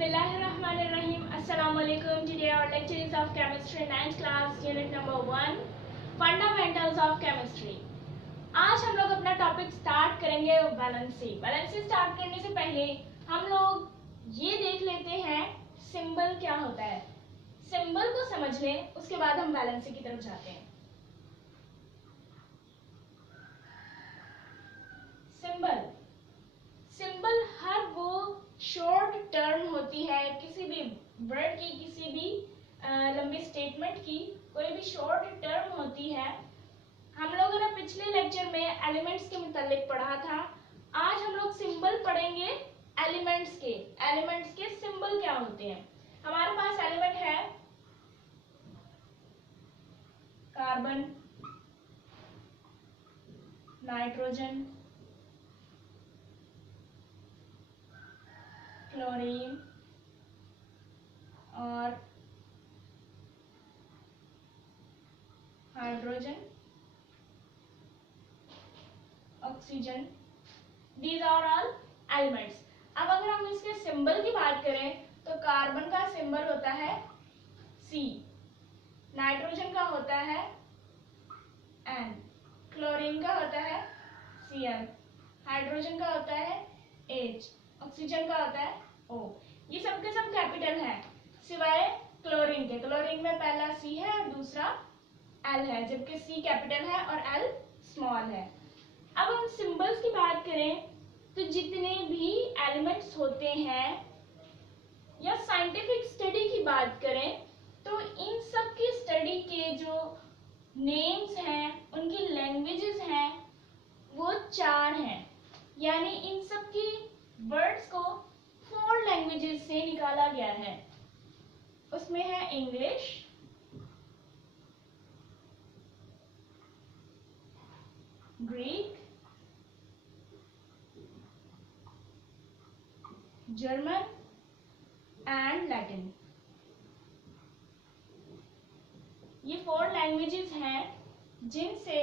Bismillahirrahmanirrahim. Assalamualaikum. Today our lecture is of chemistry 9th class unit number 1 fundamentals of chemistry. आज हम लोग अपना topic start करेंगे valency. Valency start करने से पहले हम लोग ये देख लेते हैं सिंबल क्या होता है। सिंबल को समझ लें, उसके बाद हम वैलेंसी की तरफ जाते हैं। सिंबल सिंबल हर वो शॉर्ट टर्म होती है किसी भी वर्ड की, किसी भी लंबी स्टेटमेंट की कोई भी शॉर्ट टर्म होती है। हम लोगों ने पिछले लेक्चर में एलिमेंट्स के मुतालिक पढ़ा था। आज हम लोग सिंबल पढ़ेंगे एलिमेंट्स के। एलिमेंट्स के सिंबल क्या होते हैं। हमारे पास एलिमेंट है कार्बन, नाइट्रोजन, क्लोरीन और hydrogen, oxygen. These are all elements. अब अगर हम इसके सिंबल की बात करें तो कार्बन का सिंबल होता है C, नाइट्रोजन का होता है N, क्लोरीन का होता है Cl, हाइड्रोजन का होता है H, ऑक्सीजन का होता है O। ये सब के सब कैपिटल है सिवाय क्लोरीन के। क्लोरीन में पहला C है और दूसरा L है, जबकि C कैपिटल है और L स्मॉल है। अब हम सिंबल्स की बात करें तो जितने भी एलिमेंट्स होते हैं या साइंटिफिक स्टडी की बात करें तो इन सब की स्टडी के जो नेम्स हैं, उनकी लैंग्वेजेस हैं, वो 4 हैं। यानी इन सब की वर्ड्स को 4 लैंग्वेजेस से निकाला गया है। उसमें है English, Greek, German and Latin. ये 4 लैंग्वेजेस हैं जिनसे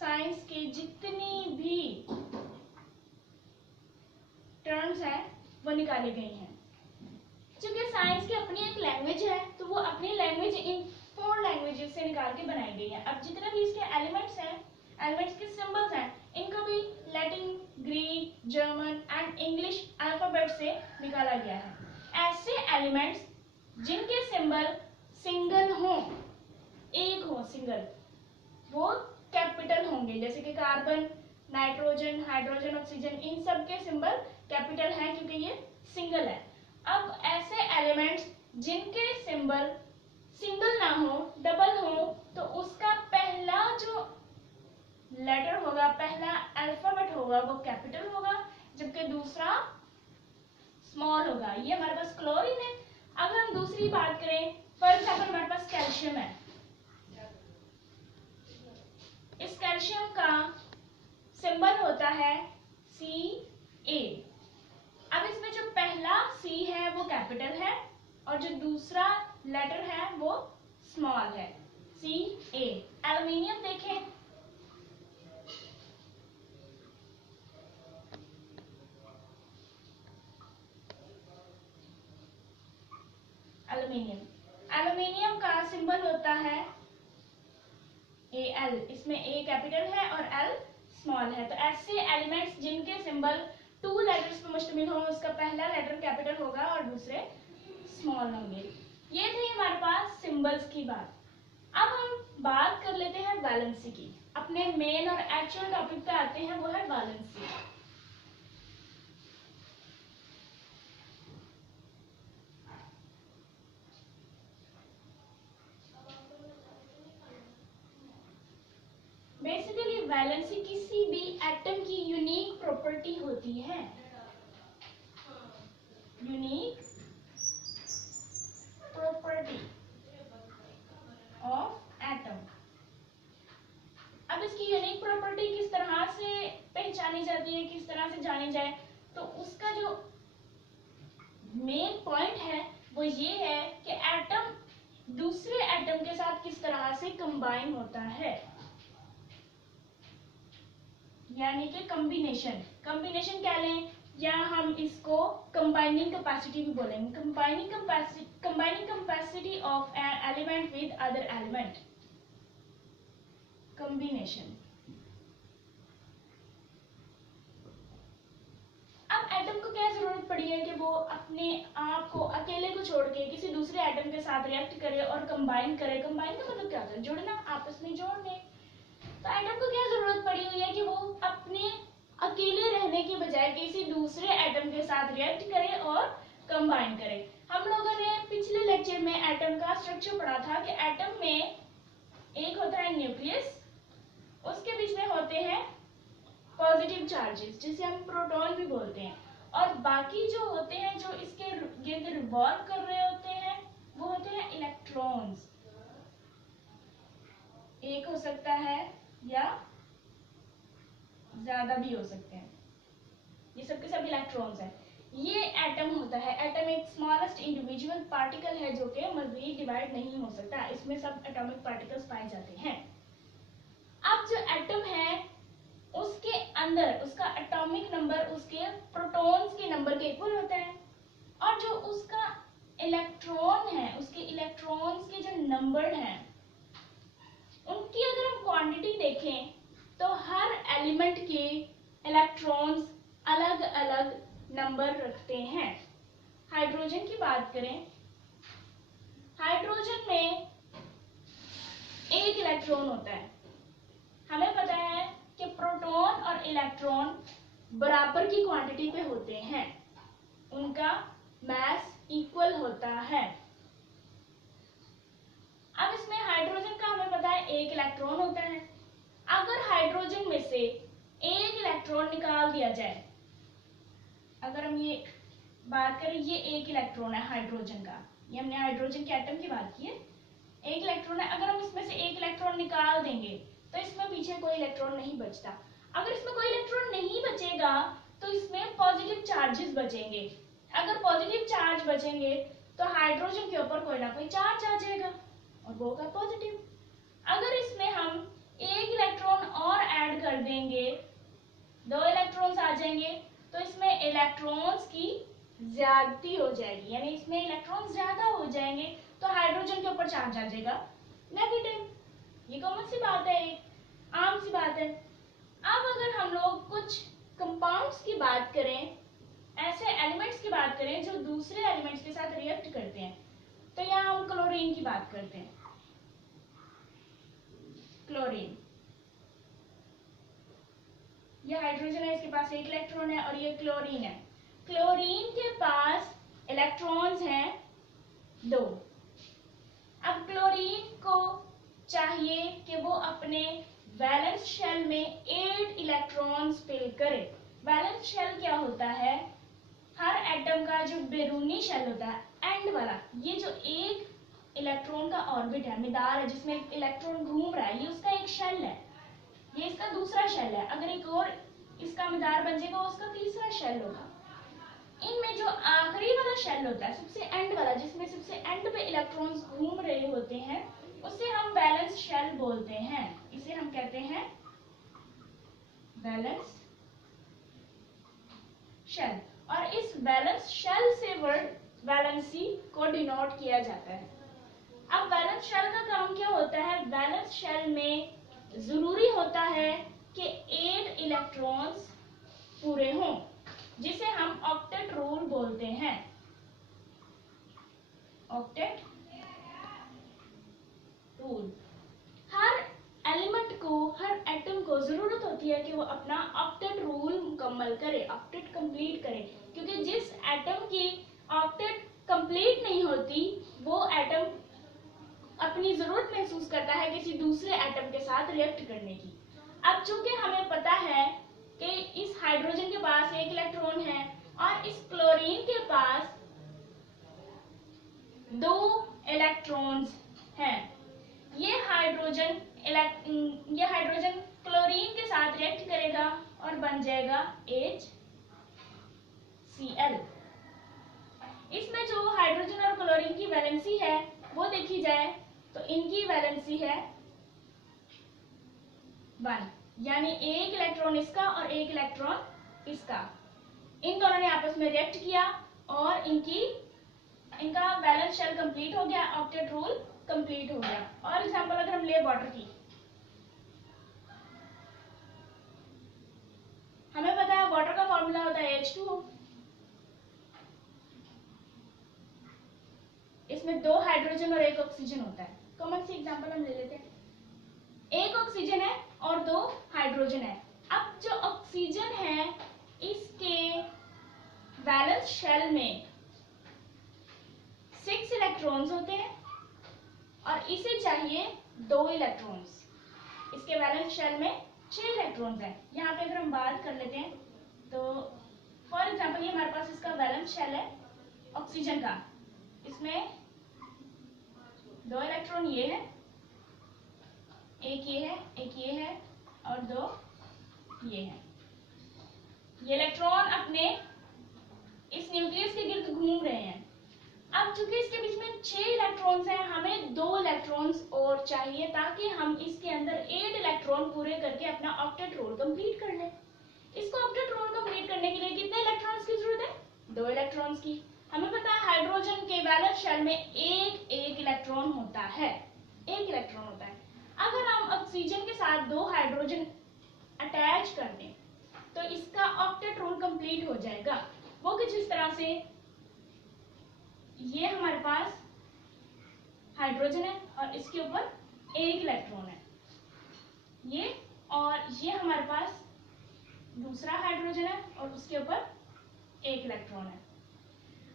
साइंस के जितनी भी टर्म्स हैं वो निकाली गई हैं। क्योंकि साइंस की अपनी एक लैंग्वेज है तो वो अपनी लैंग्वेज इन 4 लैंग्वेजेस से निकाल के बनाई गई है। अब जितने भी इसके एलिमेंट्स हैं, एलिमेंट्स के सिंबल्स हैं, इनको भी Latin, Greek, German and English alphabet से निकाला गया है। ऐसे एलिमेंट्स जिनके सिंबल सिंगल हो, एक हो सिंगल, वो कैपिटल होंगे। जैसे कि कार्बन, नाइट्रोजन, हाइड्रोजन, ऑक्सीजन, इन सब के सिंबल कैपिटल है क्योंकि ये सिंगल है। अब ऐसे एलिमेंट्स जिनके सिंबल सिंगल ना हो, डबल हो, तो उसका पहला जो लेटर होगा, पहला अल्फाबेट होगा, वो कैपिटल होगा, जबकि दूसरा स्मॉल होगा। ये हमारे पास क्लोरीन है। अगर हम दूसरी बात करें, फॉर एग्जाम्पल हमारे पास कैल्शियम है। इस कैल्शियम का सिंबल होता है Ca। अब इसमें जो पहला C है वो कैपिटल है और जो दूसरा लेटर है वो स्मॉल है, Ca। एल्युमिनियम देखें, एल्युमिनियम का सिंबल होता है Al। इसमें A कैपिटल है और L स्मॉल है। तो ऐसे एलिमेंट्स जिनके सिंबल 2 लेटर्स पर मुश्तमिल हो, उसका पहला लेटर कैपिटल होगा और दूसरे स्मॉल होंगे। ये थी हमारे पास सिंबल्स की बात। अब हम बात कर लेते हैं वैलेंसी की। अपने मेन और एक्चुअल टॉपिक पे आते हैं, वो है वैलेंसी। बेसिकली वैलेंसी किसी भी एटम की यूनिक प्रॉपर्टी होती है, यूनिक प्रॉपर्टी ऑफ एटम। अब इसकी यूनिक प्रॉपर्टी किस तरह से पहचानी जाती है, किस तरह से जानी जाए, तो उसका जो मेन पॉइंट है वो ये है कि एटम दूसरे एटम के साथ किस तरह से कंबाइन होता है, यानी कि कॉम्बिनेशन। कॉम्बिनेशन क्या लें, या हम इसको कंबाइनिंग कैपेसिटी भी बोलेंगे। Combining capacity of an element with other element, combination. अब एटम को क्या जरूरत पड़ी है कि वो अपने आप को अकेले को छोड़ के किसी दूसरे एटम के साथ रिएक्ट करे और कंबाइन करे। कंबाइन का मतलब क्या होता है? जुड़ना, आपस में जोड़ने। तो एटम को क्या जरूरत पड़ी हुई है कि वो अपने अकेले रहने के बजाय किसी दूसरे एटम के साथ रिएक्ट करे और कंबाइन करे। हम लोगों ने पिछले लेक्चर में एटम का स्ट्रक्चर पढ़ा था कि एटम में एक होता है न्यूक्लियस, उसके बीच में होते हैं पॉजिटिव चार्जेस जिसे हम प्रोटॉन भी बोलते हैं, और बाकी जो होते हैं जो इसके गिर्द रिवॉल्व कर रहे होते हैं वो होते हैं इलेक्ट्रॉन्स। एक हो सकता है या ज्यादा भी हो सकते हैं, ये सबके सब इलेक्ट्रॉन्स हैं। ये एटम होता है। एटम एक स्मॉलेस्ट इंडिविजुअल पार्टिकल है जो कि मजीद डिवाइड नहीं हो सकता, इसमें सब एटॉमिक पार्टिकल्स पाए जाते हैं। अब जो एटम है उसके अंदर उसका एटॉमिक नंबर उसके प्रोटॉन्स के नंबर के इक्वल होता है, और जो उसका इलेक्ट्रॉन है उसके इलेक्ट्रॉन्स के जो नंबर हैं उनकी अगर हम क्वांटिटी देखें तो हर एलिमेंट के इलेक्ट्रॉन्स अलग अलग नंबर रखते हैं। हाइड्रोजन की बात करें, हाइड्रोजन में एक इलेक्ट्रॉन होता है। हमें पता है कि प्रोटॉन और इलेक्ट्रॉन बराबर की क्वांटिटी पे होते हैं, उनका मास इक्वल होता है। अब इसमें हाइड्रोजन का हमें पता है एक इलेक्ट्रॉन होता है। अगर हाइड्रोजन में से एक इलेक्ट्रॉन निकाल दिया जाए, अगर हम ये बात करें, ये एक इलेक्ट्रॉन है हाइड्रोजन का, ये हमने हाइड्रोजन के एटम की बात की है, एक इलेक्ट्रॉन है। अगर हम इसमें से एक इलेक्ट्रॉन निकाल देंगे तो इसमें पीछे कोई इलेक्ट्रॉन नहीं बचता। अगर इसमें कोई इलेक्ट्रॉन नहीं बचेगा तो इसमें पॉजिटिव चार्जेस बचेंगे। अगर पॉजिटिव चार्ज बचेंगे तो हाइड्रोजन के ऊपर कोई ना कोई चार्ज आ जाएगा और वो होगा पॉजिटिव। अगर इसमें हम एक इलेक्ट्रॉन और ऐड कर देंगे, दो इलेक्ट्रॉन्स आ जाएंगे, तो इसमें इलेक्ट्रॉन्स की ज्यादती हो जाएगी, यानी इसमें इलेक्ट्रॉन्स ज्यादा हो जाएंगे तो हाइड्रोजन के ऊपर चार्ज आ जाएगा नेगेटिव। ये कॉमन सी बात है, आम सी बात है। अब अगर हम लोग कुछ कंपाउंड्स की बात करें, ऐसे एलिमेंट्स की बात करें जो दूसरे एलिमेंट्स के साथ रिएक्ट करते हैं, तो यहाँ हम क्लोरीन की बात करते हैं। क्लोरीन, ये हाइड्रोजन है, इसके पास एक इलेक्ट्रॉन है, और ये क्लोरीन है। क्लोरीन के पास इलेक्ट्रॉन्स हैं 2। अब क्लोरीन को चाहिए कि वो अपने वैलेंस शेल में 8 इलेक्ट्रॉन्स फिल करे। वैलेंस शेल क्या होता है? हर एटम का जो बैरूनी शेल होता है, एंड वाला, ये जो एक इलेक्ट्रॉन का ऑर्बिट है, मिदार है जिसमें इलेक्ट्रॉन घूम रहा है, ये उसका एक शेल है, ये इसका दूसरा शेल है। अगर एक और इसका मिदार बन जाएगा, उसका तीसरा शेल होगा। इनमें जो आखिरी वाला शेल होता है, सबसे एंड वाला, जिसमें सबसे एंड पे इलेक्ट्रॉन्स घूम रहे होते हैं, उसे हम वैलेंस शेल बोलते हैं। इसे हम कहते हैं वैलेंस शेल, और इस वैलेंस शेल से वर्ड वैलेंसी को डिनोट किया जाता है। अब वैलेंस शेल का काम क्या होता है? वैलेंस शेल में जरूरी होता है कि 8 इलेक्ट्रॉन्स पूरे हों, जिसे हम ऑक्टेट रूल बोलते हैं। ऑक्टेट रूल, हर एलिमेंट को, हर एटम को जरूरत होती है कि वो अपना ऑक्टेट रूल मुकम्मल करे, ऑक्टेट कंप्लीट करे, क्योंकि जिस एटम की ऑक्टेट कंप्लीट नहीं होती वो एटम अपनी जरूरत महसूस करता है किसी दूसरे एटम के साथ रिएक्ट करने की। अब चूंकि हमें पता है कि इस हाइड्रोजन के पास एक इलेक्ट्रॉन है और इस क्लोरीन के पास 2 इलेक्ट्रॉन्स हैं, ये हाइड्रोजन क्लोरीन के साथ रिएक्ट करेगा और बन जाएगा HCl। इसमें जो हाइड्रोजन और क्लोरीन की वैलेंसी है वो देखी जाए तो इनकी वैलेंसी है 1, यानी एक इलेक्ट्रॉन इसका और एक इलेक्ट्रॉन इसका। इन दोनों ने आपस में रिएक्ट किया और इनका बैलेंस शेल कंप्लीट हो गया, ऑक्टेट रूल कंप्लीट हो गया। और एग्जांपल अगर हम ले वाटर की, हमें पता है वाटर का फॉर्मूला होता है H2O। इसमें 2 हाइड्रोजन और 1 ऑक्सीजन होता है। कॉमन सी एग्जांपल हम ले लेते हैं, 1 ऑक्सीजन है और 2 हाइड्रोजन है। अब जो ऑक्सीजन है इसके वैलेंस शेल में 6 इलेक्ट्रॉन्स होते हैं और इसे चाहिए 2 इलेक्ट्रॉन्स। इसके वैलेंस शेल में 6 इलेक्ट्रॉन्स हैं। यहाँ पे अगर हम बात कर लेते हैं तो फॉर एग्जांपल ये हमारे पास इसका वैलेंस शेल है ऑक्सीजन का, इसमें 2 इलेक्ट्रॉन ये है, एक ये है, एक ये है और 2 ये है। ये इलेक्ट्रॉन अपने इस न्यूक्लियस के गिर्द घूम रहे हैं। अब चूंकि इसके बीच में 6 इलेक्ट्रॉन्स हैं, हमें 2 इलेक्ट्रॉन्स और चाहिए ताकि हम इसके अंदर 8 इलेक्ट्रॉन पूरे करके अपना ऑक्टेट रोल कंप्लीट कर लें। इसको ऑक्टेट रोल कंप्लीट करने के लिए कितने इलेक्ट्रॉन्स की जरूरत है? 2 इलेक्ट्रॉन्स की। हमें पता है हाइड्रोजन के वैलेंस शेल में एक इलेक्ट्रॉन होता है, एक इलेक्ट्रॉन होता है। अगर हम ऑक्सीजन के साथ 2 हाइड्रोजन अटैच कर दें तो इसका ऑक्टेट रोल कंप्लीट हो जाएगा। वो कुछ इस तरह से, ये हमारे पास हाइड्रोजन है और इसके ऊपर 1 इलेक्ट्रॉन है, ये, और ये हमारे पास दूसरा हाइड्रोजन है और उसके ऊपर 1 इलेक्ट्रॉन है।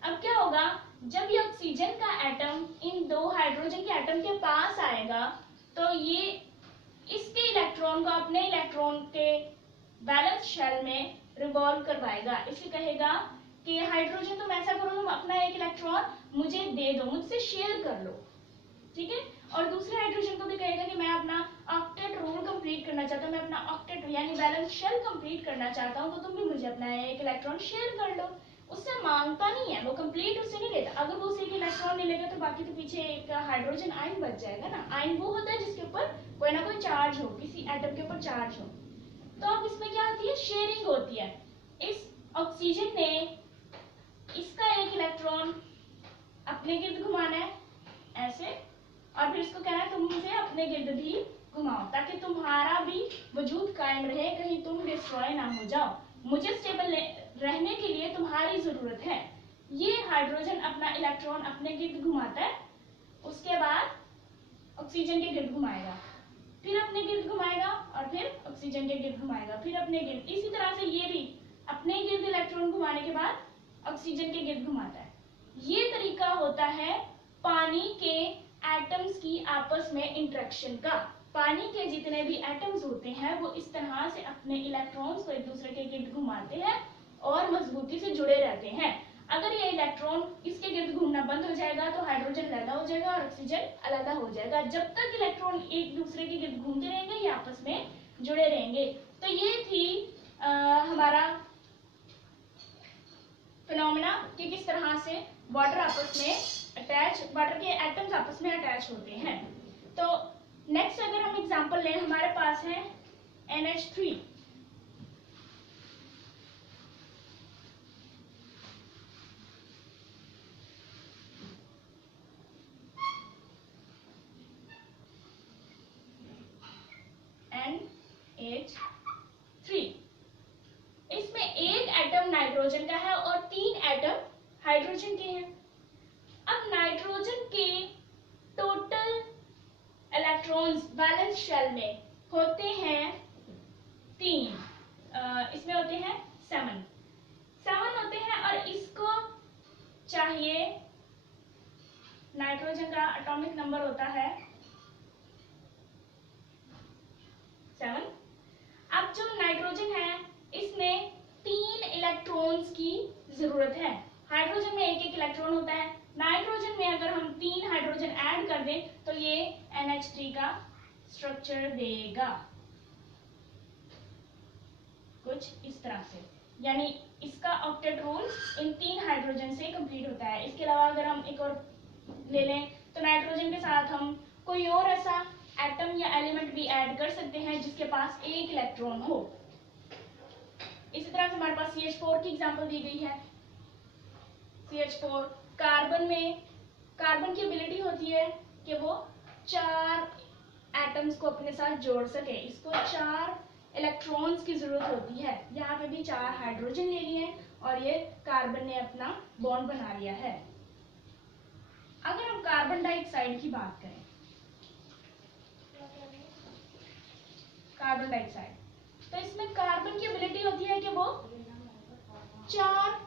अब क्या होगा, जब ये ऑक्सीजन का एटम इन 2 हाइड्रोजन के एटम के पास आएगा तो ये इसके इलेक्ट्रॉन को अपने इलेक्ट्रॉन के बैलेंस शेल में रिवॉल्व करवाएगा। इसे कहेगा कि हाइड्रोजन तुम ऐसा करो, तुम अपना 1 इलेक्ट्रॉन मुझे दे दो, मुझसे शेयर कर लो, ठीक है। और दूसरे हाइड्रोजन को भी कहेगा कि मैं अपना ऑक्टेट रोल कंप्लीट करना चाहता हूँ, मैं अपना ऑक्टेट यानी बैलेंस शेल कंप्लीट करना चाहता हूँ, तो तुम भी मुझे अपना 1 इलेक्ट्रॉन शेयर कर लो। उससे मांगता नहीं है, वो कंप्लीट उससे नहीं लेता। अगर वो उसे 1 इलेक्ट्रॉन नहीं लेगा तो बाकी तो पीछे एक हाइड्रोजन आयन बच जाएगा ना। आयन वो होता है जिसके ऊपर कोई ना कोई चार्ज हो, किसी एटम के ऊपर चार्ज हो। तो अब इसमें क्या होती है, शेयरिंग होती है। इस ऑक्सीजन ने इसका 1 इलेक्ट्रॉन अपने गिर्द घुमाना है ऐसे, और फिर इसको कहना है तुम मुझे अपने गिर्द भी घुमाओ ताकि तुम्हारा भी वजूद कायम रहे, कहीं तुम डिस्ट्रॉय ना हो जाओ। मुझे स्टेबल रहने के लिए तुम्हारी जरूरत है। ये हाइड्रोजन अपना इलेक्ट्रॉन अपने गिर्द घुमाता है, उसके बाद ऑक्सीजन के गिर्द घुमाएगा, फिर अपने गिर्द घुमाएगा और फिर ऑक्सीजन के गिर्द घुमाएगा, फिर अपने गिर्द। इसी तरह से ये भी अपने गिर्द इलेक्ट्रॉन घुमाने के बाद ऑक्सीजन के गिर्द घुमाता है। ये तरीका होता है पानी के एटम्स की आपस में इंटरेक्शन का। पानी के जितने भी एटम्स होते हैं वो इस तरह से अपने इलेक्ट्रॉन्स को एक दूसरे के गिर्द घुमाते हैं और मजबूती से जुड़े रहते हैं। अगर ये इलेक्ट्रॉन इसके गिर्द घूमना बंद हो जाएगा तो हाइड्रोजन अलग हो जाएगा और ऑक्सीजन अलग हो जाएगा। जब तक इलेक्ट्रॉन एक दूसरे के गिर्द घूमते रहेंगे ये आपस में जुड़े रहेंगे। तो ये थी हमारा फिनोमेना कि किस तरह से वाटर आपस में अटैच, वाटर के एटम्स आपस में अटैच होते हैं। तो नेक्स्ट अगर हम एग्जांपल लें, हमारे पास है NH3। NH3 इसमें 1 एटम नाइट्रोजन का है और 3 एटम हाइड्रोजन के हैं। अब नाइट्रोजन के टोटल इलेक्ट्रॉन्स बैलेंस शेल में होते हैं 3, इसमें होते हैं 7 होते हैं और इसको चाहिए, नाइट्रोजन का एटॉमिक नंबर होता है 7। अब जो नाइट्रोजन है इसमें 3 इलेक्ट्रॉन्स की जरूरत है। हाइड्रोजन में 1 इलेक्ट्रॉन होता है, नाइट्रोजन में अगर हम 3 हाइड्रोजन ऐड कर दें तो ये NH3 का स्ट्रक्चर देगा कुछ इस तरह से। यानी इसका ऑक्टेट रोल इन 3 हाइड्रोजन से कंप्लीट होता है। इसके अलावा अगर हम एक और ले लें तो नाइट्रोजन के साथ हम कोई और ऐसा एटम या एलिमेंट भी ऐड कर सकते हैं जिसके पास 1 इलेक्ट्रॉन हो। इसी तरह से हमारे पास CH4 की एग्जांपल दी गई है। CH4 कार्बन की एबिलिटी होती है कि वो 4 एटम्स को अपने साथ जोड़ सके। इसको 4 इलेक्ट्रॉन्स की जरूरत होती है। यहाँ पे भी 4 हाइड्रोजन ले लिए हैं और ये कार्बन ने अपना बॉन्ड बना लिया है। अगर हम कार्बन डाइऑक्साइड की बात करें, कार्बन डाइऑक्साइड, तो इसमें कार्बन की एबिलिटी होती है कि वो 4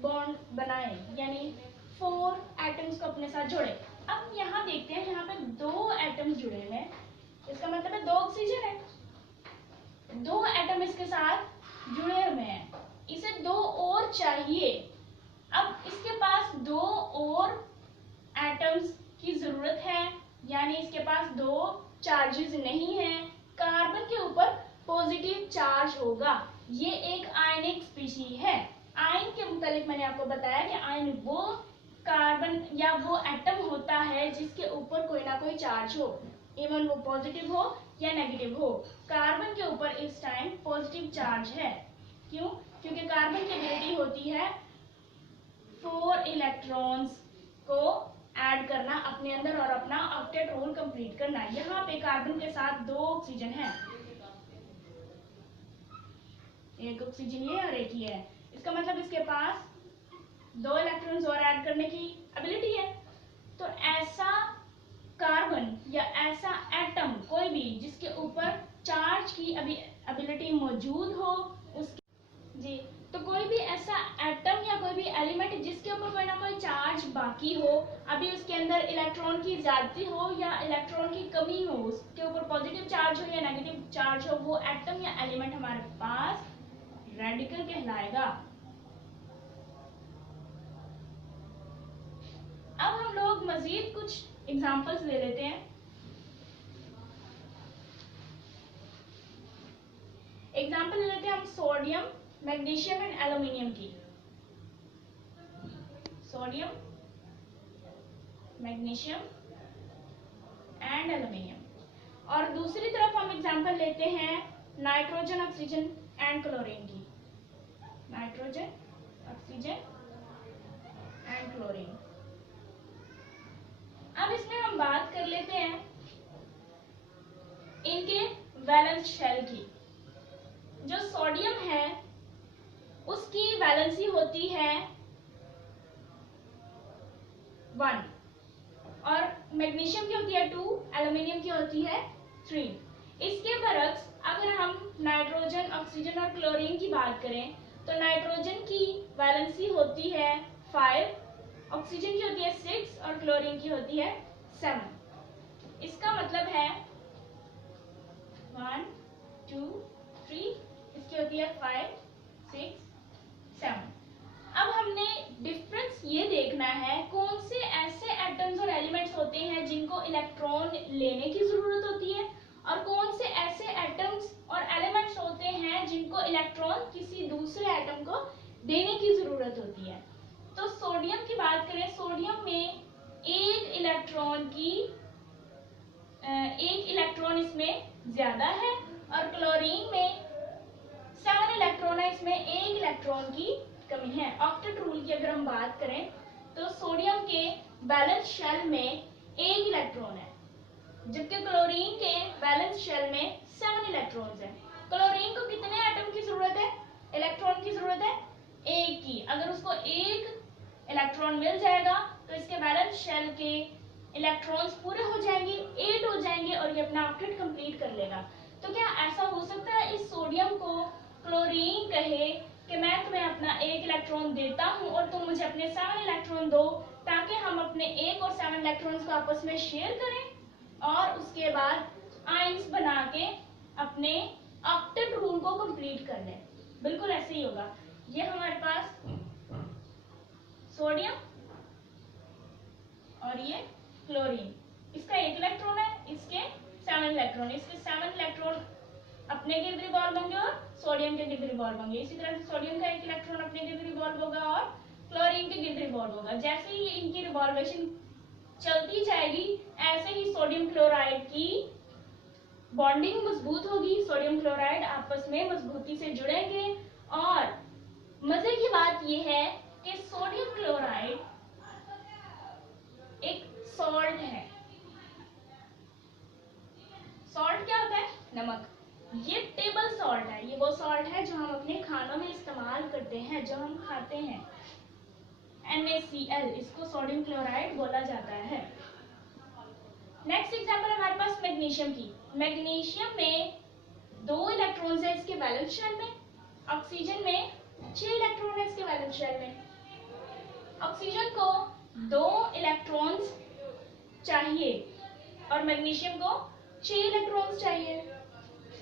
बॉन्ड बनाए, यानी 4 एटम्स को अपने साथ जोड़े। अब यहाँ देखते हैं, यहाँ पे 2 एटम्स जुड़े हुए हैं, इसका मतलब है 2 ऑक्सीजन है, 2 एटम इसके साथ जुड़े हुए हैं, इसे 2 और चाहिए। अब इसके पास 2 और एटम्स की जरूरत है, यानी इसके पास 2 चार्जेस नहीं है। कार्बन के ऊपर पॉजिटिव चार्ज होगा। ये एक आयनिक स्पीशीज है। आयन के मुतालिक मैंने आपको बताया कि आयन वो कार्बन या वो एटम होता है जिसके ऊपर कोई ना कोई चार्ज हो, इवन वो पॉजिटिव हो या नेगेटिव हो। कार्बन के ऊपर इस टाइम पॉजिटिव चार्ज है। क्यों? क्योंकि कार्बन की एबिलिटी होती है 4 इलेक्ट्रॉन्स को ऐड करना अपने अंदर और अपना ऑक्टेट रोल कंप्लीट करना। यहाँ पे कार्बन के साथ 2 ऑक्सीजन है, एक ऑक्सीजन ये और एक ये है। इसका मतलब इसके पास 2 इलेक्ट्रॉन्स और ऐड करने की एबिलिटी है। तो ऐसा कार्बन या ऐसा एटम कोई भी जिसके ऊपर चार्ज की एबिलिटी मौजूद हो, उसके जी, तो कोई भी ऐसा एटम या कोई भी एलिमेंट जिसके ऊपर कोई ना कोई चार्ज बाकी हो, अभी उसके अंदर इलेक्ट्रॉन की ज्यादती हो या इलेक्ट्रॉन की कमी हो, उसके ऊपर पॉजिटिव चार्ज हो या नेगेटिव चार्ज हो, वो एटम या एलिमेंट हमारे पास रेडिकल कहलाएगा। अब हम लोग मजीद कुछ एग्जांपल्स ले लेते हैं। एग्जांपल ले लेते हैं हम सोडियम, मैग्नीशियम एंड एल्यूमिनियम की। Sodium, magnesium and aluminium. और दूसरी तरफ हम एग्जांपल लेते हैं नाइट्रोजन, ऑक्सीजन एंड क्लोरीन की। Nitrogen, oxygen and chlorine. अब इसमें हम बात कर लेते हैं इनके वैलेंस शेल की। जो सोडियम है उसकी वैलेंसी होती है 1 और मैग्नीशियम की होती है 2, एल्यूमिनियम की होती है 3। इसके बरक्स अगर हम नाइट्रोजन, ऑक्सीजन और क्लोरीन की बात करें तो नाइट्रोजन की वैलेंसी होती है 5, ऑक्सीजन की होती है 6 और क्लोरीन की होती है 7। इसका मतलब है 1 2 3, इसकी होती है 5 6 7। अब हमने डिफरेंस ये देखना है कौन से ऐसे एटम्स और एलिमेंट्स होते हैं जिनको इलेक्ट्रॉन लेने की जरूरत होती है और कौन से ऐसे एटम्स और एलिमेंट्स होते हैं जिनको इलेक्ट्रॉन किसी दूसरे एटम को देने की जरूरत होती है। तो सोडियम की बात करें, सोडियम में एक इलेक्ट्रॉन इसमें ज्यादा है और क्लोरीन में 7 इलेक्ट्रॉन है, इसमें एक इलेक्ट्रॉन की कमी है। ऑक्टेट रूल की अगर हम बात करें तो सोडियम के बैलेंस शेल में 1 इलेक्ट्रॉन है, जबकि क्लोरीन के बैलेंस शेल में 7 इलेक्ट्रॉन्स हैं। क्लोरीन को कितने एटम की जरूरत है, इलेक्ट्रॉन की जरूरत है? 1 की। अगर उसको 1 इलेक्ट्रॉन मिल जाएगा तो इसके बैलेंस शेल के इलेक्ट्रॉन्स पूरे हो जाएंगे, 8 हो जाएंगे और ये अपना ऑक्टेट कंप्लीट कर लेगा। तो क्या ऐसा हो सकता है इस सोडियम को क्लोरीन कहे कि मैं तुम्हें अपना 1 इलेक्ट्रॉन देता हूं और तुम मुझे अपने 7 इलेक्ट्रॉन दो, ताकि हम अपने 1 और 7 इलेक्ट्रॉन्स को आपस में शेयर करें और उसके बाद आयंस बना के अपने ऑक्टेट रूल को कंप्लीट कर लें? बिल्कुल ऐसे ही होगा। ये हमारे पास सोडियम और ये क्लोरीन, इसका 1 इलेक्ट्रॉन है, इसके 7 इलेक्ट्रॉन, इसके 7 इलेक्ट्रॉन अपने गिर्द रिवॉल्व होंगे और सोडियम के गिर्द रिवॉल्व होंगे। इसी तरह से सोडियम का 1 इलेक्ट्रॉन अपने गिर्द रिवॉल्व होगा और क्लोरीन के गिर्द रिवॉल्व होगा। जैसे ही इनकी रिवॉल्वेशन चलती जाएगी ऐसे ही सोडियम क्लोराइड की बॉन्डिंग मजबूत होगी, सोडियम क्लोराइड आपस में मजबूती से जुड़ेंगे और मजे की बात यह है कि सोडियम क्लोराइड एक सॉल्ट है। सॉल्ट क्या होता है? नमक। ये टेबल सॉल्ट है, ये वो सॉल्ट है जो हम अपने खानों में इस्तेमाल करते हैं, जो हम खाते हैं। NaCl, इसको सोडियम क्लोराइड बोला जाता है। नेक्स्ट एग्जांपल हमारे पास मैग्नीशियम की। मैग्नीशियम में 2 इलेक्ट्रॉन्स है इसके वैलेंस शेल में। ऑक्सीजन में 6 इलेक्ट्रॉन है इसके वैलेंस शेल में। ऑक्सीजन को 2 इलेक्ट्रॉन्स चाहिए और मैग्नीशियम को 6 इलेक्ट्रॉन्स चाहिए।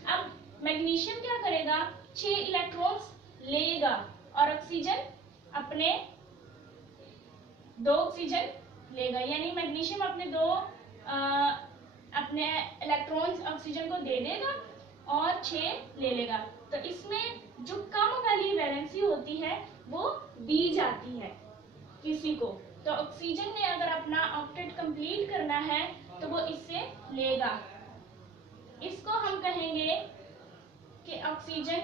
अब मैग्नीशियम क्या करेगा? 6 इलेक्ट्रॉन्स लेगा और ऑक्सीजन अपने 2 ऑक्सीजन लेगा, यानी मैग्नीशियम अपने 2 अपने इलेक्ट्रॉन्स ऑक्सीजन को दे देगा और 6 ले लेगा। तो इसमें जो कम वाली वैलेंसी होती है वो दी जाती है किसी को। तो ऑक्सीजन ने अगर अपना ऑक्टेट कंप्लीट करना है तो वो इससे लेगा। इसको हम कहेंगे कि ऑक्सीजन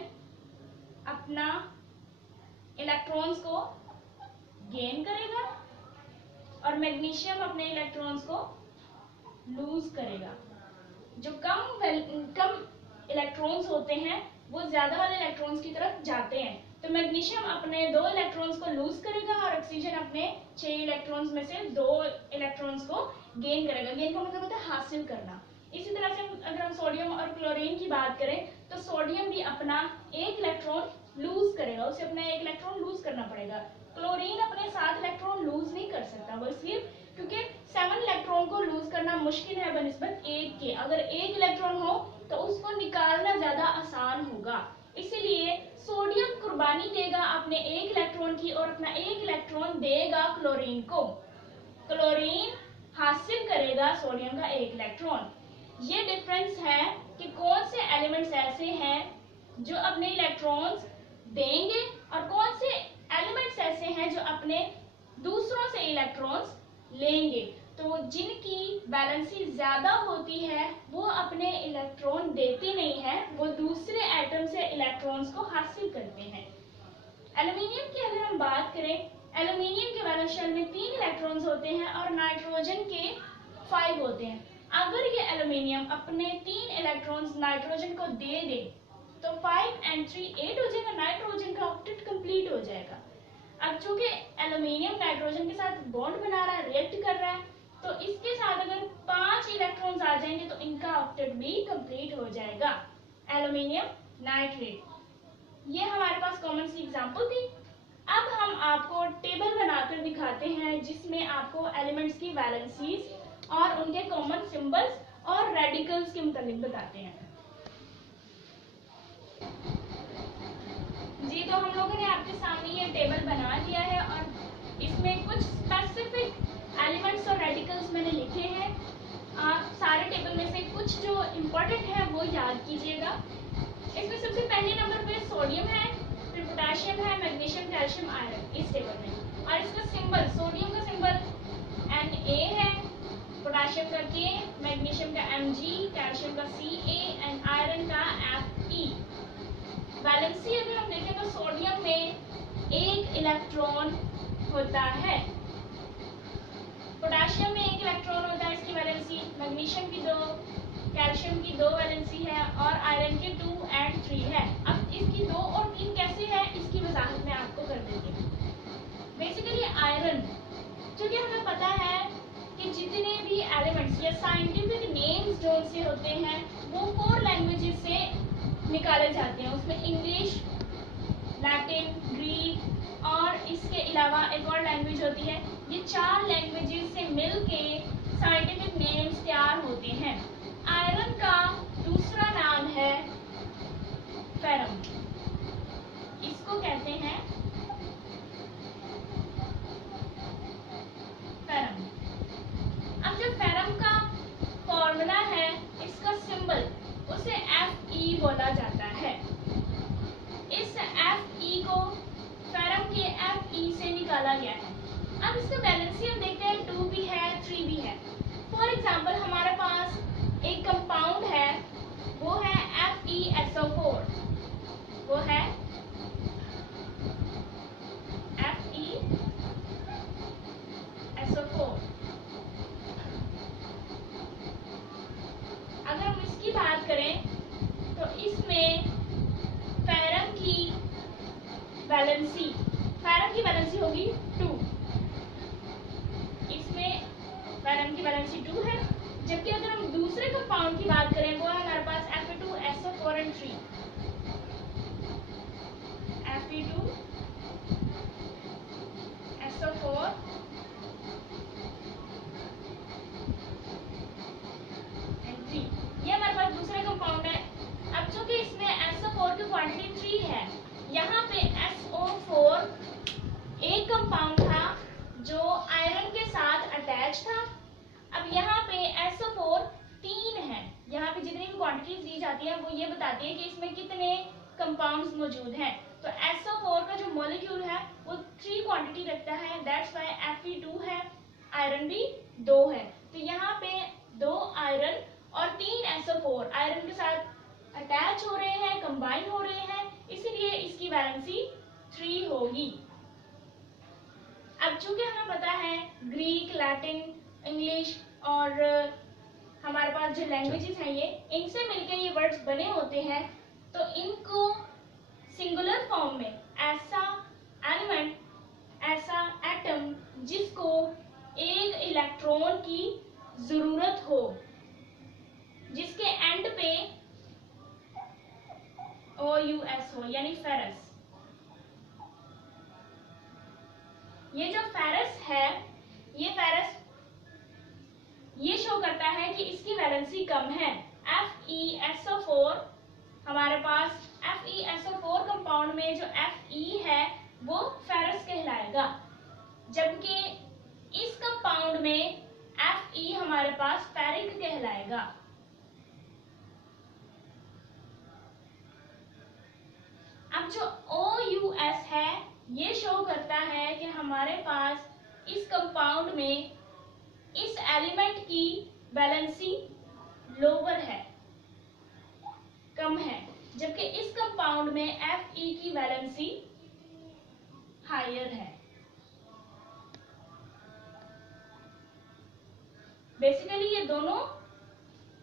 अपना इलेक्ट्रॉन्स को गेन करेगा और मैग्नीशियम अपने इलेक्ट्रॉन्स को लूज करेगा। जो कम इलेक्ट्रॉन्स होते हैं वो ज्यादा वाले इलेक्ट्रॉन्स की तरफ जाते हैं। तो मैग्नीशियम अपने 2 इलेक्ट्रॉन्स को लूज करेगा और ऑक्सीजन अपने 6 इलेक्ट्रॉन्स में से 2 इलेक्ट्रॉन्स को गेन करेगा। गेन का मतलब होता है हासिल करना। इसी तरह से अगर हम सोडियम और क्लोरीन की बात करें तो सोडियम भी अपना 1 इलेक्ट्रॉन लूज करेगा, उसे अपना 1 इलेक्ट्रॉन लूज करना पड़ेगा। क्लोरीन अपने 7 इलेक्ट्रॉन लूज नहीं कर सकता, वो इसलिए क्योंकि 7 इलेक्ट्रॉन को लूज करना मुश्किल है बनिस्बत 1 के। अगर 1 इलेक्ट्रॉन हो तो उसको निकालना ज्यादा आसान होगा, इसीलिए सोडियम कुर्बानी देगा अपने 1 इलेक्ट्रॉन की और अपना 1 इलेक्ट्रॉन देगा क्लोरीन को। क्लोरीन हासिल करेगा सोडियम का 1 इलेक्ट्रॉन। ये डिफरेंस है कि कौन से एलिमेंट्स ऐसे हैं जो अपने इलेक्ट्रॉन्स देंगे और कौन से एलिमेंट्स ऐसे हैं जो अपने दूसरों से इलेक्ट्रॉन्स लेंगे। तो जिनकी वैलेंसी ज्यादा होती है वो अपने इलेक्ट्रॉन देते नहीं है, वो दूसरे एटम से इलेक्ट्रॉन्स को हासिल करते हैं। एल्यूमिनियम की अगर हम बात करें, एल्यूमिनियम के वैलेंस शेल में 3 इलेक्ट्रॉन्स होते हैं और नाइट्रोजन के 5 होते हैं। अगर ये एल्यूमिनियम अपने 3 इलेक्ट्रॉन्स नाइट्रोजन को दे दे तो 5 and 3 8 हो जाएगा, नाइट्रोजन का ऑक्टेट कंप्लीट हो जाएगा। अब चूंकि एल्यूमिनियम नाइट्रोजन के साथ बॉन्ड बना रहा है, रिएक्ट कर रहा है, तो इसके साथ अगर 5 इलेक्ट्रॉन्स आ जाएंगे तो इनका ऑक्टेट भी कंप्लीट हो जाएगा। एल्यूमिनियम नाइट्रेट, ये हमारे पास कॉमन सी एग्जांपल थी। अब हम आपको टेबल बनाकर दिखाते हैं जिसमें आपको एलिमेंट्स की वैलेंसीज और उनके कॉमन सिंबल्स और रेडिकल्स के मुताबिक बताते हैं। जी, तो हम लोगों ने आपके सामने ये टेबल बना दिया है और इसमें कुछ स्पेसिफिक एलिमेंट्स और रेडिकल्स मैंने लिखे हैं। आप सारे टेबल में से कुछ जो इम्पोर्टेंट है वो याद कीजिएगा। इसमें सबसे पहले नंबर पे सोडियम है, फिर पोटेशियम है, मैग्नीशियम, कैल्शियम, आयरन इस टेबल में। और इसका सिंबल, सोडियम का सिंबल Na है, पोटेशियम का K, मैग्नीशियम का Mg, कैल्शियम का Ca एंड आयरन का Fe। वैलेंसी अगर हम देखें तो सोडियम में 1 इलेक्ट्रॉन होता है, पोटेशियम में 1 इलेक्ट्रॉन होता है इसकी वैलेंसी, मैग्नीशियम की 2, कैल्शियम की 2 वैलेंसी है और आयरन की 2 and 3 है। अब इसकी 2 और 3 कैसे है इसकी वजाहत मैं आपको कर देती हूँ। बेसिकली आयरन, क्योंकि हमें पता है कि जितने भी एलिमेंट्स या साइंटिफिक नेम्स जो उनसे होते हैं वो 4 लैंग्वेजेस से निकाले जाते हैं। उसमें इंग्लिश, लैटिन, ग्रीक और इसके अलावा एक और लैंग्वेज होती है। ये 4 लैंग्वेजेस से मिलके साइंटिफिक नेम्स तैयार होते हैं। आयरन का दूसरा नाम है फेरम, इसको कहते हैं फेरम। अब जो फेरम का फॉर्मूला है, इसका सिंबल, उसे Fe बोला जाता है। इस Fe को फेरम के Fe से निकाला गया है। अब इसका वैलेंसी हम देखते हैं, 2 भी है, 3 भी है। फॉर एग्जांपल हमारे पास एक कंपाउंड है, वो है FeSO4, वो है है वो ये बताती है कि इसमें कितने कंपाउंड्स मौजूद हैं। तो SO4 का जो मॉलिक्यूल है वो 3 क्वांटिटी रखता है, दैट्स व्हाई Fe2 है, आयरन भी 2 है। तो यहाँ पे 2 आयरन और 3 SO4 आयरन के साथ अटैच हो रहे हैं, कंबाइन हो रहे हैं, इसीलिए इसकी वैलेंसी 3 होगी। अब चूंकि हमें पता है ग्रीक, लैटिन, इंग्लिश और हमारे पास जो लैंग्वेजेस हैं ये इनसे मिलकर ये वर्ड्स बने होते हैं, तो इनको सिंगुलर फॉर्म में ऐसा एलिमेंट, ऐसा एटम जिसको एक इलेक्ट्रॉन की जरूरत हो, जिसके एंड पे OUS हो यानी फेरस। ये जो फेरस है, ये फेरस ये शो करता है कि इसकी वैलेंसी कम है। FeSO4 हमारे पास FeSO4 कंपाउंड में जो Fe है वो फेरस कहलाएगा, जबकि इस कंपाउंड में Fe हमारे पास फेरिक कहलाएगा। अब जो OUS है ये शो करता है कि हमारे पास इस कंपाउंड में इस एलिमेंट की वैलेंसी लोअर है, कम है, जबकि इस कंपाउंड में Fe की वैलेंसी हायर है। बेसिकली ये दोनों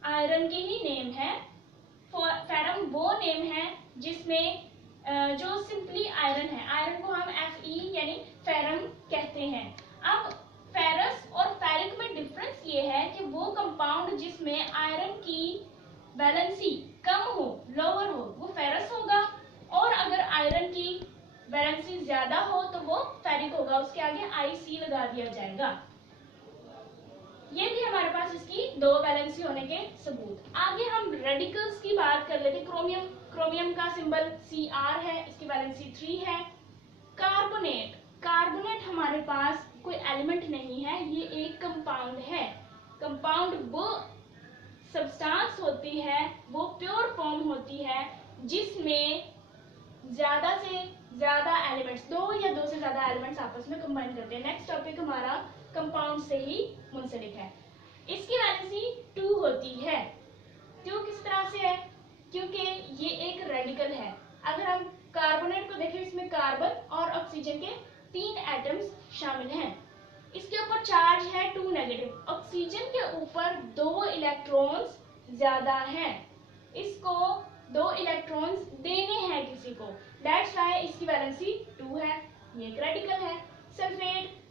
आयरन के ही नेम है। फेरम वो नेम है जिसमें जो सिंपली आयरन है, आयरन को हम Fe यानी फेरम कहते हैं। अब फेरस और फेरिक में डिफरेंस ये है कि वो कंपाउंड जिसमें आयरन की वैलेंसी कम हो, लोअर हो, वो फेरस होगा, और अगर आयरन की वैलेंसी ज्यादा हो तो वो फेरिक होगा, उसके आगे IC लगा दिया जाएगा। ये भी हमारे पास इसकी 2 वैलेंसी होने के सबूत। आगे हम रेडिकल्स की बात कर लेते। क्रोमियम का सिंबल Cr है, इसकी वैलेंसी 3 है। कार्बोनेट हमारे पास कोई एलिमेंट नहीं है, ये एक कंपाउंड है। कंपाउंड वो सब्सटेंस होती है, वो प्योर फॉर्म होती है जिसमें ज्यादा से ज्यादा एलिमेंट्स, 2 या 2 से ज्यादा एलिमेंट्स आपस में कंबाइन करते हैं। नेक्स्ट टॉपिक हमारा कंपाउंड से ही मुंसलिक है। इसकी वैलेंसी 2 होती है। 2 किस तरह से है? क्योंकि ये एक रेडिकल है। अगर हम कार्बोनेट को देखें, इसमें कार्बन और ऑक्सीजन के 3 एटम्स शामिल हैं। इसके ऊपर चार्ज है 2 नेगेटिव, ऑक्सीजन के ऊपर 2 इलेक्ट्रॉन्स ज्यादा हैं, इसको 2 इलेक्ट्रॉन्स देने हैं किसी को, दैट्स व्हाई इसकी वैलेंसी 2 है। ये एक रेडिकल है।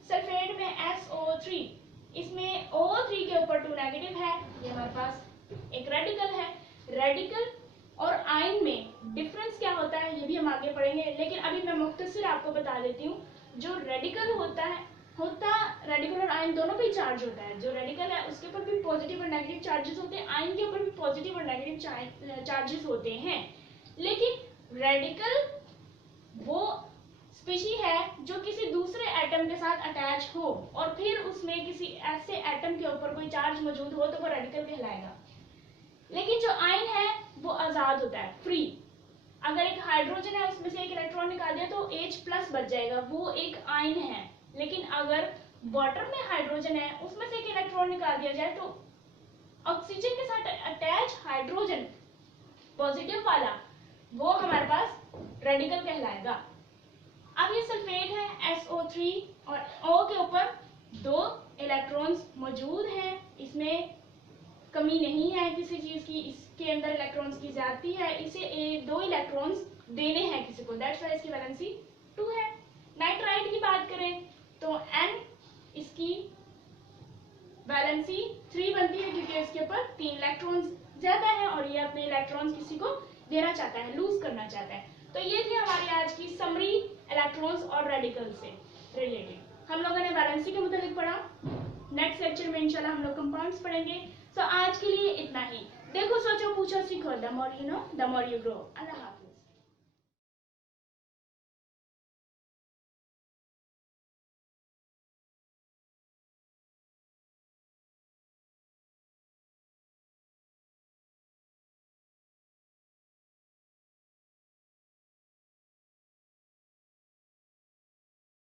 सल्फेट में SO3, इसमें O3 के ऊपर 2 नेगेटिव है, ये हमारे पास एक रेडिकल है। रेडिकल और आयन में डिफरेंस क्या होता है ये भी हम आगे पढ़ेंगे, लेकिन अभी मैं मुख्तसर आपको बता देती हूँ। जो रेडिकल रेडिकल और आयन दोनों पे चार्ज होता है। जो रेडिकल है उसके ऊपर भी पॉजिटिव और नेगेटिव चार्जेस होते हैं, आयन के ऊपर भी पॉजिटिव और नेगेटिव चार्जेस होते हैं। लेकिन रेडिकल वो स्पीशी है जो किसी दूसरे एटम के साथ अटैच हो और फिर उसमें किसी ऐसे एटम के ऊपर कोई चार्ज मौजूद हो तो वो रेडिकल कहलाएगा। लेकिन जो आयन है वो आजाद होता है, फ्री। अगर एक हाइड्रोजन है उसमें से एक इलेक्ट्रॉन निकाल दिया तो H+ बच जाएगा, वो एक आयन है। लेकिन अगर वाटर में हाइड्रोजन है उसमें से एक इलेक्ट्रॉन निकाल दिया जाए तो ऑक्सीजन के साथ अटैच हाइड्रोजन पॉजिटिव वाला, वो हमारे पास रेडिकल कहलाएगा। अब ये सल्फेट है SO3 और O के ऊपर 2 इलेक्ट्रॉन्स मौजूद हैं, इसमें कमी नहीं है किसी चीज की, इसके अंदर इलेक्ट्रॉन्स की ज्यादती है, इसे 2 इलेक्ट्रॉन्स देने हैं किसी को, दैट्स व्हाई इसकी वैलेंसी 2 है। नाइट्राइट की बात करें तो N, इसकी वैलेंसी 3 बनती है क्योंकि इसके ऊपर 3 इलेक्ट्रॉन्स ज्यादा है और ये अपने इलेक्ट्रॉन्स किसी को देना चाहता है, लूज करना चाहता है। तो ये थी हमारी आज की समरी इलेक्ट्रॉन्स और रेडिकल से रिलेटेड। हम लोगों ने वैलेंसी के मुताबिक पढ़ा। नेक्स्ट लेक्चर में इंशाल्लाह हम लोग कंपाउंड्स पढ़ेंगे। सो आज के लिए इतना ही। देखो, सोचो, पूछो, सीखो। The more you know the more you grow. Allah.